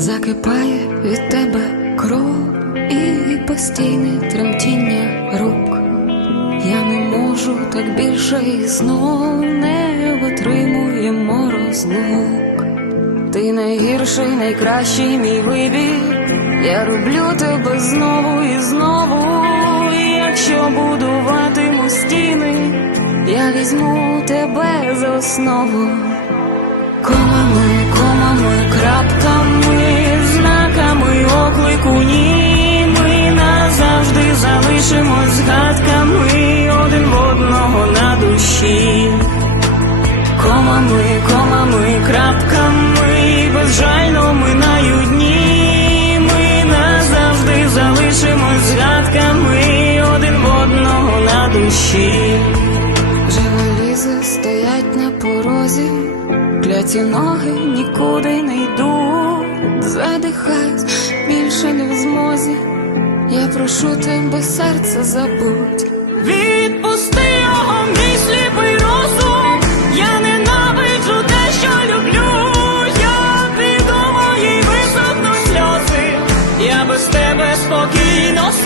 закипає від тебе кров і постійне тремтіння рук. Я не можу так більше і знов не витримуємо розлук. Ти найгірший, найкращий мій вибір. Я люблю тебе знову і знову. Якщо будуватиму стіни, я візьму тебе за основу. Комами, комами, крапками, душі. Комами, комами, крапками, безжально минають дні. Ми назавжди залишимось згадками один в одного на душі. Живолізи стоять на порозі, кляті ноги нікуди не йдуть, задихаюсь, більше не в змозі. Я прошу тебе, серце забудь.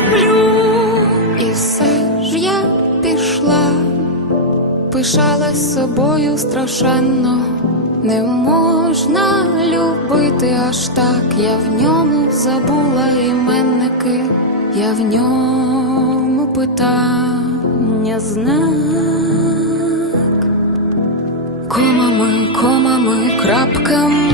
Сплю. І все ж я пішла пишалась собою страшенно. Не можна любити аж так, я в ньому забула іменники, я в ньому питання знак. Комами, комами, крапками,